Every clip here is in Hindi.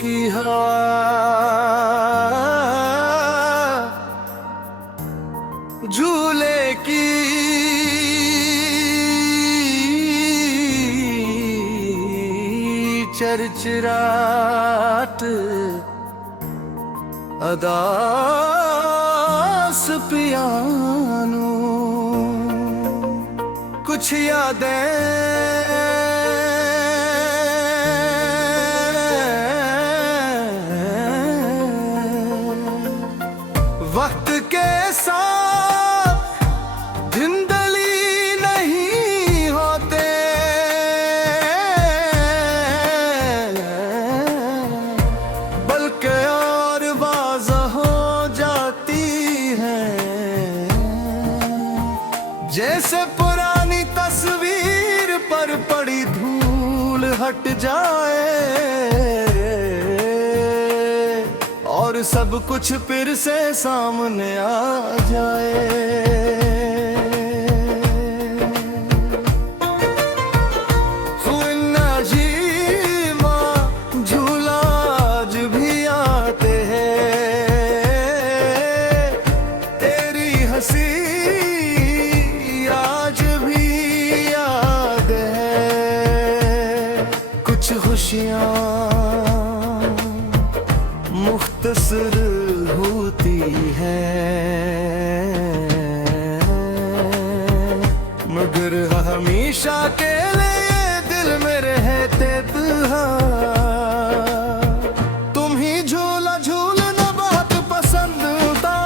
की हवा झूले की चरचराट अदास पियानो कुछ यादें वक्त के साथ धुंधली नहीं होते, बल्कि और वाज़ह हो जाती हैं। जैसे पुरानी तस्वीर पर पड़ी धूल हट जाए और सब कुछ फिर से सामने आ जाए। झूला आज भी आते हैं, तेरी हंसी आज भी याद है। कुछ खुशियाँ मुख्तसर होती हैं, मगर हमेशा के लिए दिल में रहते तन्हा। तुम ही झूला झूलना बहुत पसंद था,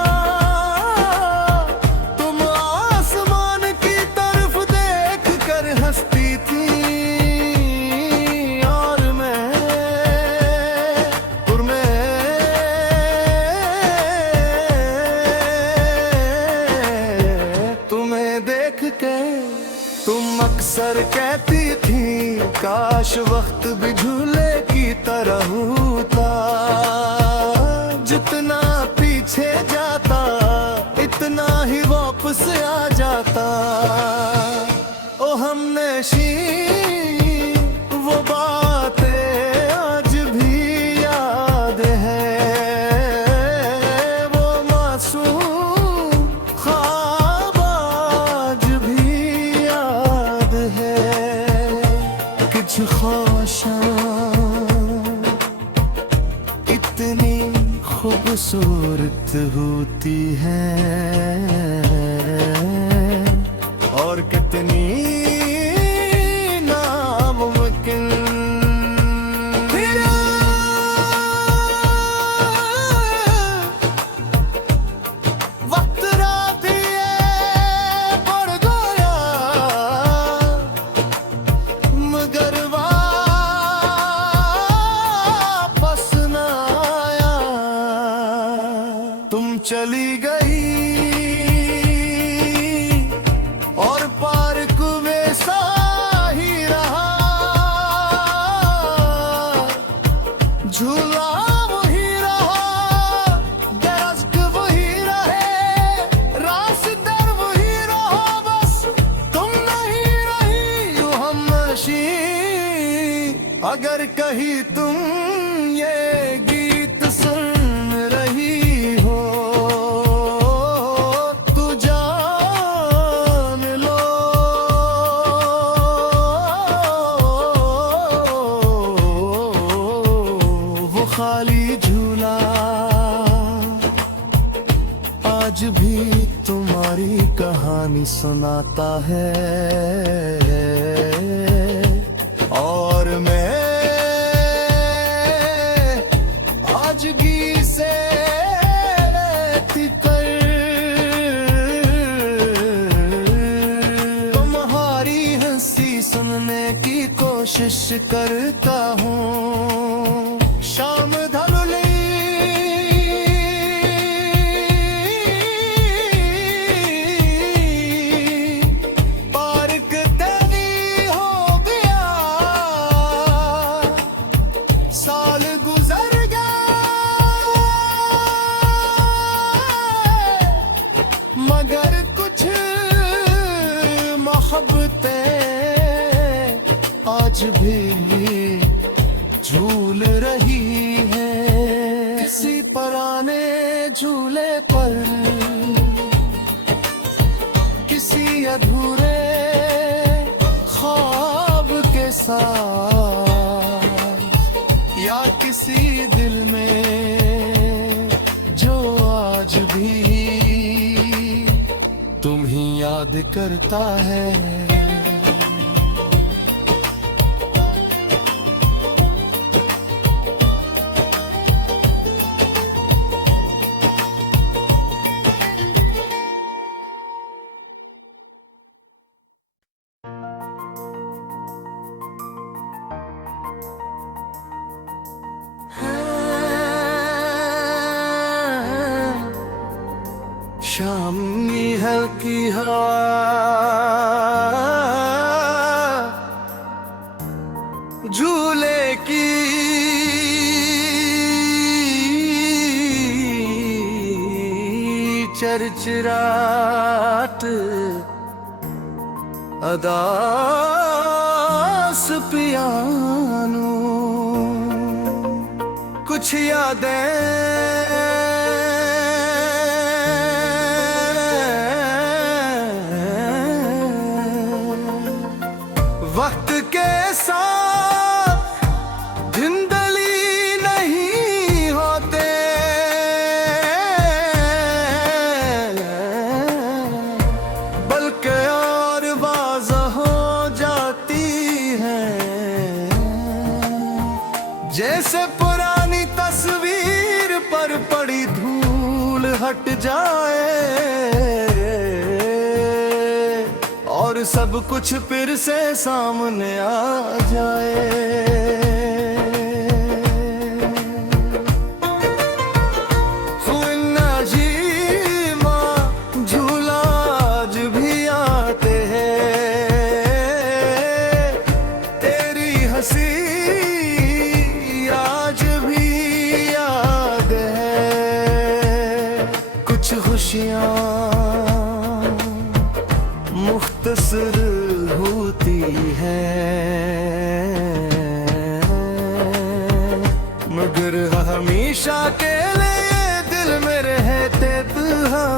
तुम आसमान की तरफ देख कर हंसती थी और मैं तुम्हें देख के तुम अक्सर कहती थी काश वक्त भी झूले की तरह होता। जितना पीछे जाता इतना ही वापस आ जाता। ओ हमनशी वो बातें आज भी याद है, वो मासूम ख्वाब आज भी याद है। कुछ ख्वाहिशां इतनी खूबसूरत होती हैं और कितनी नामुमकिन। वक्त रात ये बढ़ गया मगर वापस न आया। तुम चली गई और पार्क वैसा ही रहा, झूला वही रहा, दरख्त वही रहे, रास्ता वही रहा, बस तुम नहीं रही वो हमनशी। अगर कहीं तुम ये गीत सुन रही हो तो जान लो वो खाली झूला आज भी तुम्हारी कहानी सुनाता है। और मैं आजगी से कर तुम्हारी हंसी सुनने की कोशिश करता हूँ। शाम ढलुली पार्क तेरी हो गया, साल गुजर गया मगर कुछ मोहब्बतें आज भी पुराने झूले पर किसी अधूरे ख्वाब के साथ, या किसी दिल में जो आज भी तुम ही याद करता है। शाम की हल्की हवा झूले की चरचराट अदास पियानो, कुछ यादें वक्त के साथ धुंधली नहीं होते, बल्कि और वाज़ह हो जाती हैं। जैसे पुरानी तस्वीर पर पड़ी धूल हट जाए और सब कुछ फिर से सामने आ जाए। झूला आज भी आते हैं, तेरी हंसी आज भी याद है। कुछ खुशियाँ मुख्तसर होती है, मगर हमेशा के लिए दिल में रहते तन्हा।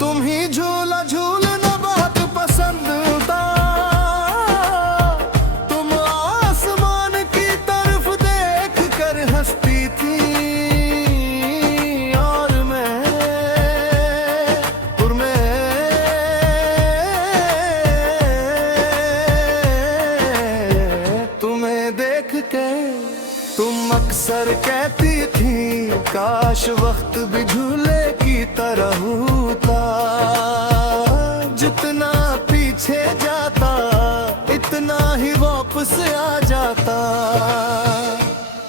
तुम ही झूला झूलना बहुत पसंद था, तुम आसमान की तरफ देख कर हंसती थी, तुम अक्सर कहती थी काश वक्त भी झूले की तरह होता। जितना पीछे जाता इतना ही वापस आ जाता।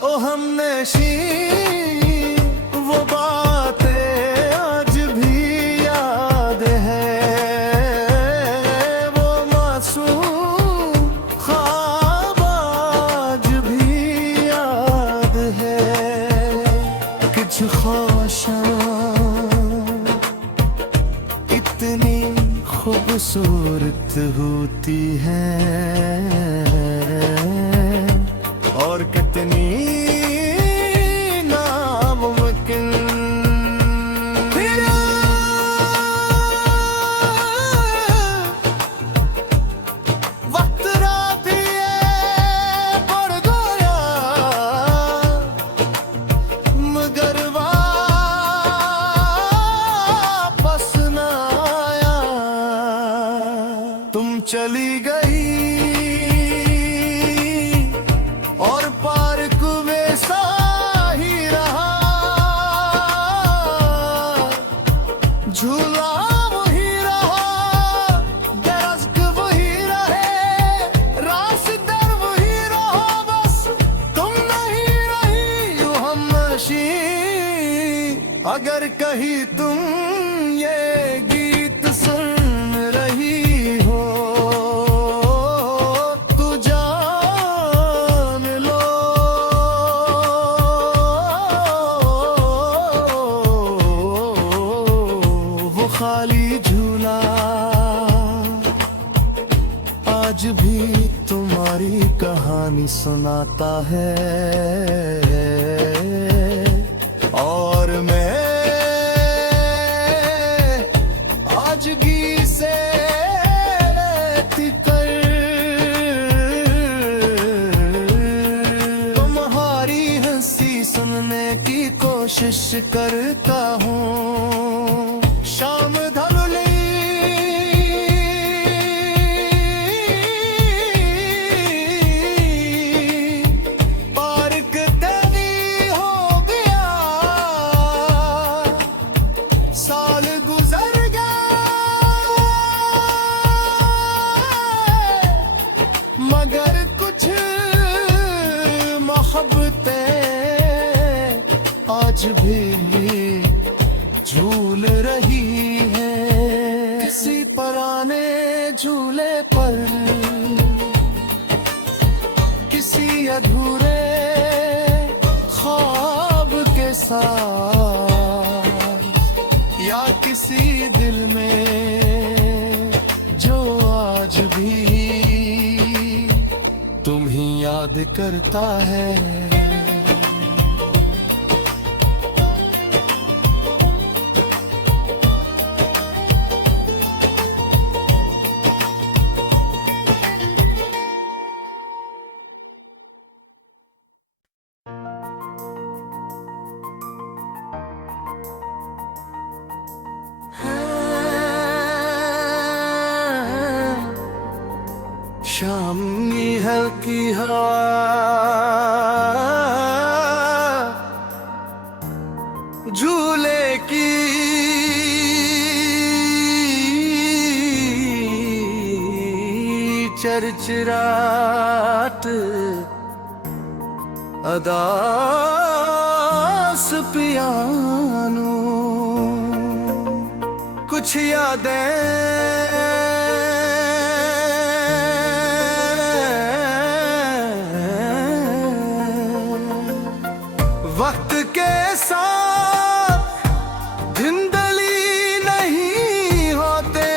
ओ हमनशी वो बातें आज भी याद है, वो मासूम ख्वाब आज भी याद है। कुछ ख्वाहिशां इतनी खूबसूरत होती हैं और कितनी नामुमकिन। वक्त रात ये पड़ गया मगर वापस न आया। तुम चली गई और पार्क वैसा ही रहा, झूला वही रहा, दरख्त वही रहे, रास्ता वही रहा, बस तुम नहीं रही यूं हमनशी। अगर कहीं तुम ये गीत सुन रही हो तो जान लो वो खाली झूला आज भी तुम्हारी कहानी सुनाता है। कोशिश करता हूँ। शाम धुली पार्क तेरी हो गया, साल गुजर मगर कुछ मोहब्बतें आज भी झूल रही हैं। किसी पुराने झूले पर, किसी अधूरे ख्वाब के साथ, या किसी दिल में जो आज भी तुम ही याद करता है। शाम की हल्की हवा झूले की चरचराट अदास पियानो, कुछ यादें वक्त के साथ धुंधली नहीं होते,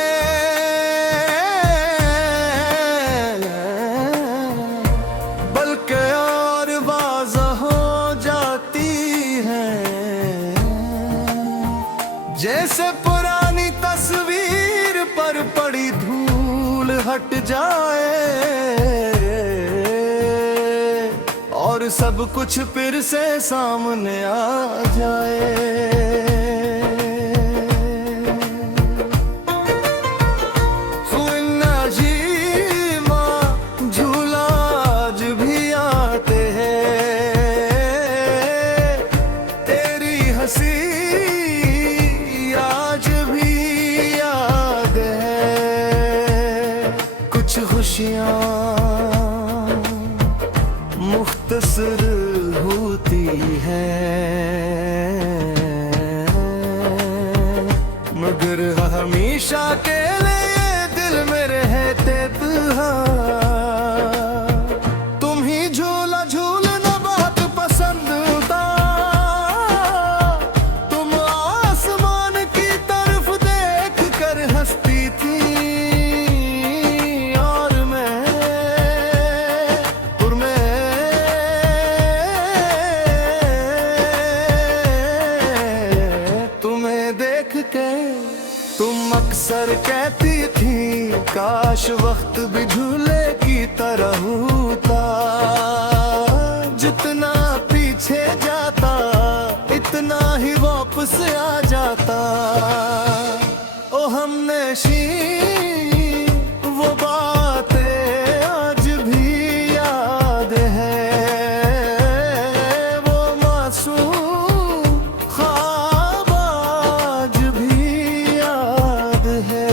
बल्कि और वाज़ह हो जाती हैं। जैसे पुरानी तस्वीर पर पड़ी धूल हट जाए और सब कुछ फिर से सामने आ जाए। नजीमा झूला आज भी आते हैं, तेरी हंसी आज भी याद है। कुछ खुशियाँ मुख्तसर होती है, मगर हमेशा के लिए दिल में रहते तुम ही झूला झूलना बहुत पसंद था। तुम आसमान की तरफ देख कर हंसती थी और मैं तुम अक्सर कहती थी काश वक्त भी झूले की तरह होता। जितना पीछे जाता इतना ही वापस आ जाता। ओ हमनशी वो बातें आज भी याद है, वो मासूम ख्वाब आज भी याद है।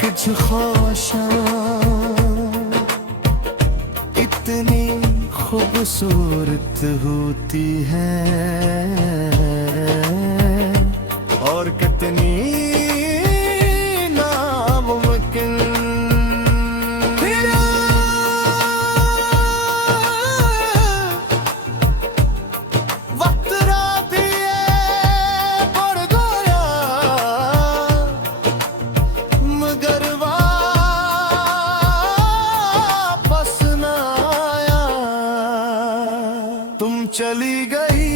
कुछ ख्वाहिशां इतनी खूबसूरत होती हैं और कितनी नामुमकिन। वक्त रात ये बढ़ गया मगर वापस न आया। तुम चली गई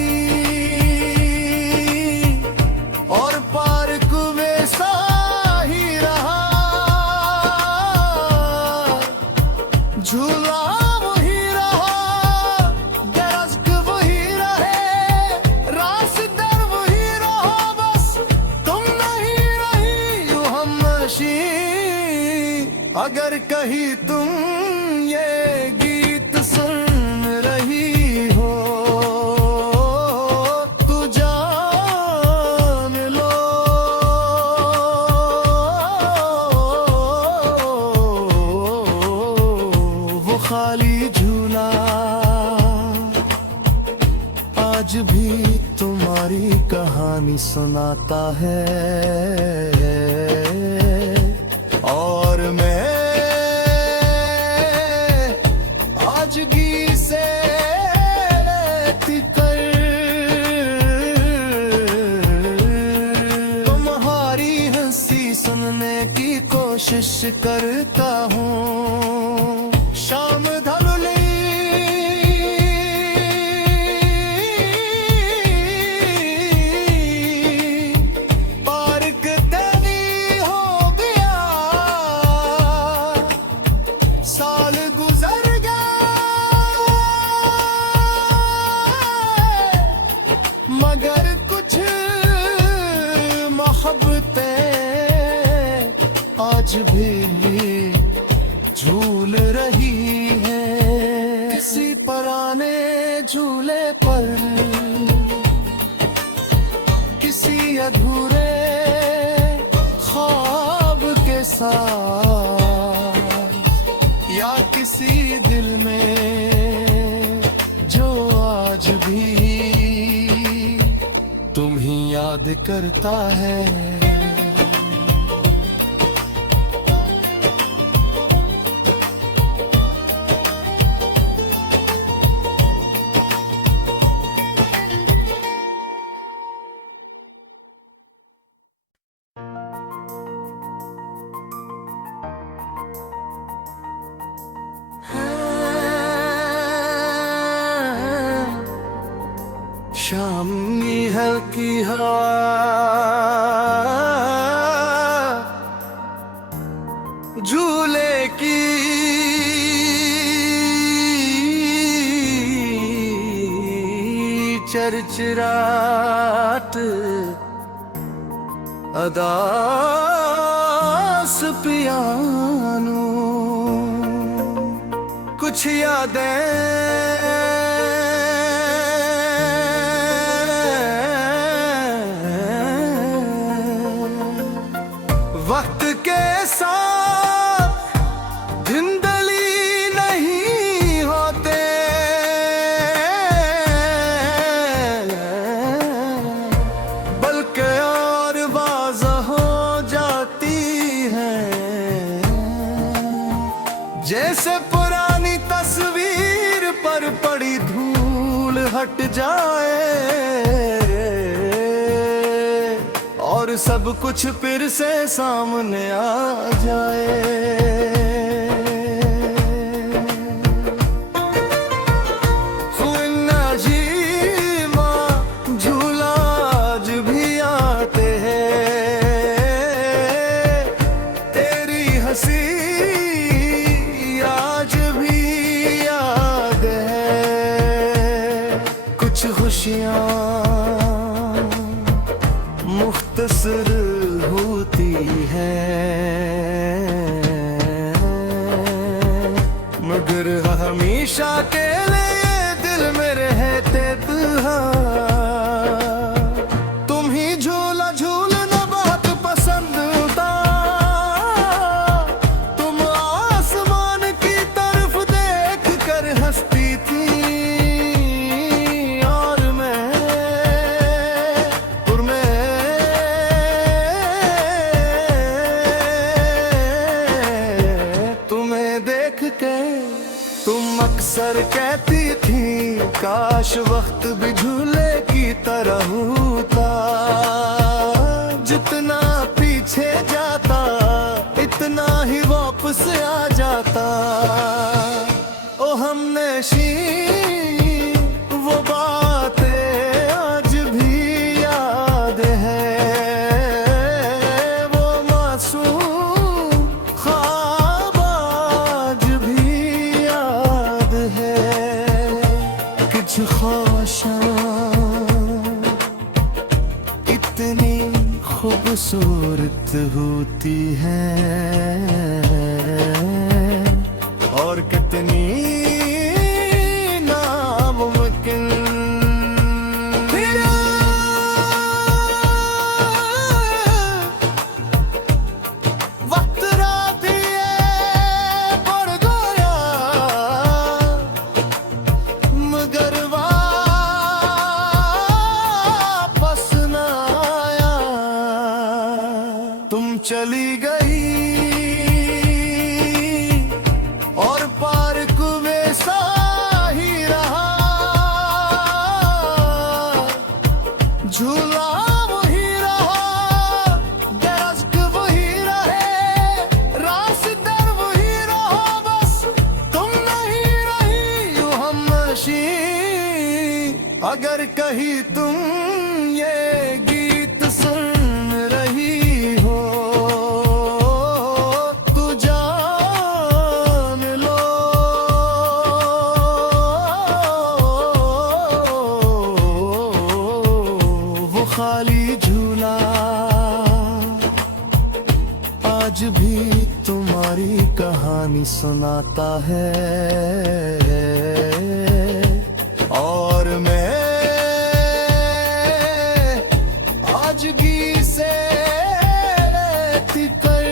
कहीं तुम ये गीत सुन रही हो तो जान लो, वो खाली झूला आज भी तुम्हारी कहानी सुनाता है। और मैं आजगी से कर तुम्हारी हंसी सुनने की कोशिश करता हूँ। शाम ढलुली मगर कुछ मोहब्बतें आज भी झूल रही हैं किसी पुराने झूले पर, किसी अधूरे ख्वाब के साथ, या किसी दिल में जो आज भी तुम्हें याद करता है। शामी हल्की हवा झूले की चरचराट अदास पियानो कुछ यादें वक्त के साथ धुंधली नहीं होते, बल्कि और वाज़ह हो जाती हैं। जैसे पुरानी तस्वीर पर पड़ी धूल हट जाए और सब कुछ फिर से सामने आ जाए। झूला आज भी आते हैं, तेरी हंसी आज भी याद है। कुछ खुशियाँ मुख्तसर होती है मगर हमेशा के लिए दिल में रहते तन्हा। तुम ही झूला झूलना बहुत पसंद था, तुम आसमान की तरफ देख कर हंसती थी और मैं तुम अक्सर कहती थी काश वक्त भी झूले की तरह होता। जितना पीछे जाता इतना ही वापस आ जाता। ओ हमने वो बातें आज भी याद है, वो मासूम ख्वाब आज भी याद है। कुछ ख्वाहिशां इतनी खूबसूरत होती है। कितनी नामुमकिन। वक्त रात ये बढ़ गया मगर वापस न आया। तुम चली गई और पार्क वैसा ही रहा, झूला वही रहा, दरख्त वही रहे, रास्ता वही रहा, बस तुम नहीं रही हमनशी। अगर कहीं तुम ये गीत सुन रही हो तो जान लो वो खाली झूला आज भी तुम्हारी कहानी सुनाता है। और मैं आजगी से कर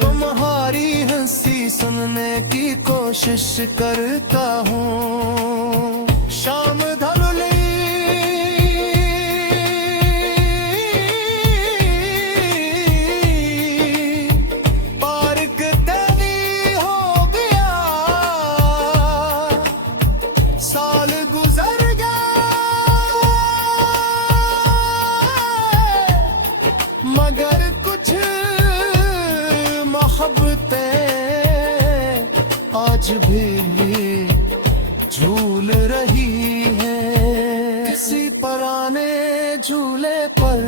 तुम्हारी हंसी सुनने की कोशिश करता हूँ। शाम ढलती पार्क तभी हो गया, साल गुजर गया मगर कुछ मोहब्बतें आज भी झूल रही हैं किसी पुराने झूले पर,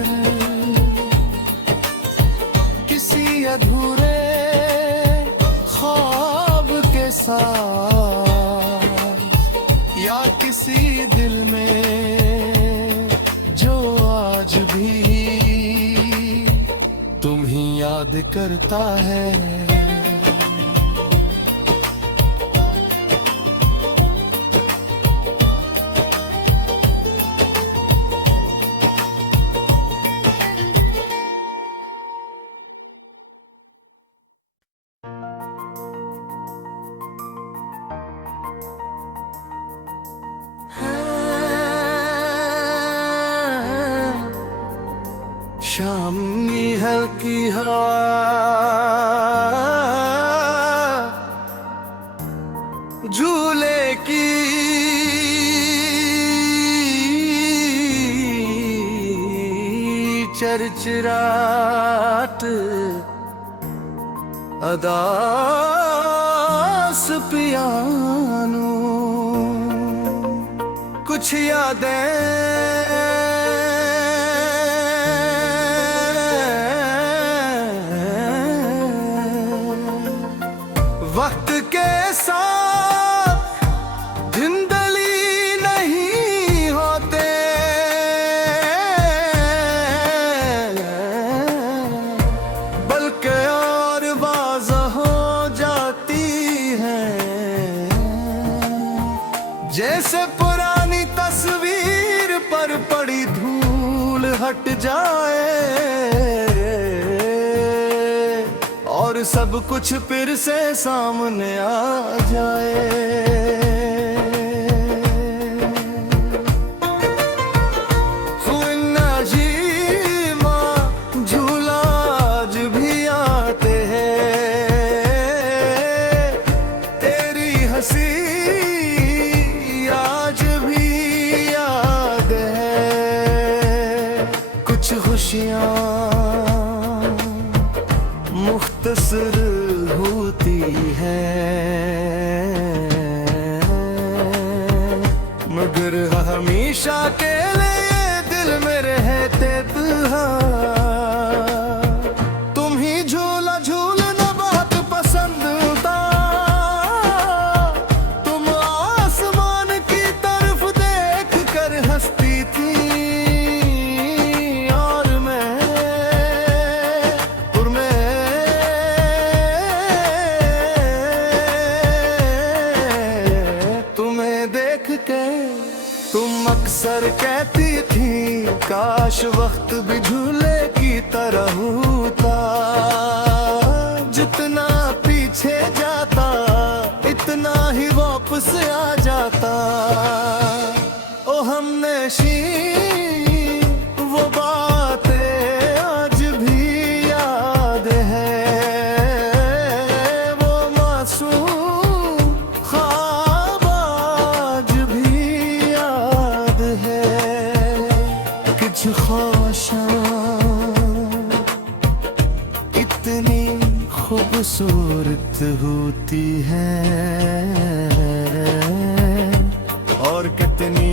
किसी अधूरे ख्वाब के साथ, या किसी दिल में जो आज भी तुम ही याद करता है। शाम की हल्की हवा झूले की चरचराट अदास पियानो कुछ यादें वक्त के साथ धुंधली नहीं होते, बल्कि और वाज़ह हो जाती हैं। जैसे पुरानी तस्वीर पर पड़ी धूल हट जाए और सब कुछ फिर से सामने आ जाए। झूला आज भी आते हैं, तेरी हंसी आज भी याद है। कुछ खुशियाँ मुख्तसर होती है मगर हमेशा के लिए दिल में रहते तुहा। तुम ही झूला झूलना बहुत पसंद था, तुम आसमान की तरफ देख कर हंसती थी और मैं के तुम अक्सर कहती थी काश वक्त भी झूले की तरह होता, जितना पीछे जाता इतना ही वापस आ जाता। ओ हमनशी वो बातें आज भी याद है, वो मासूम ख्वाब आज भी याद है। कुछ ख्वाहिशां इतनी खूबसूरत होती है और कितनी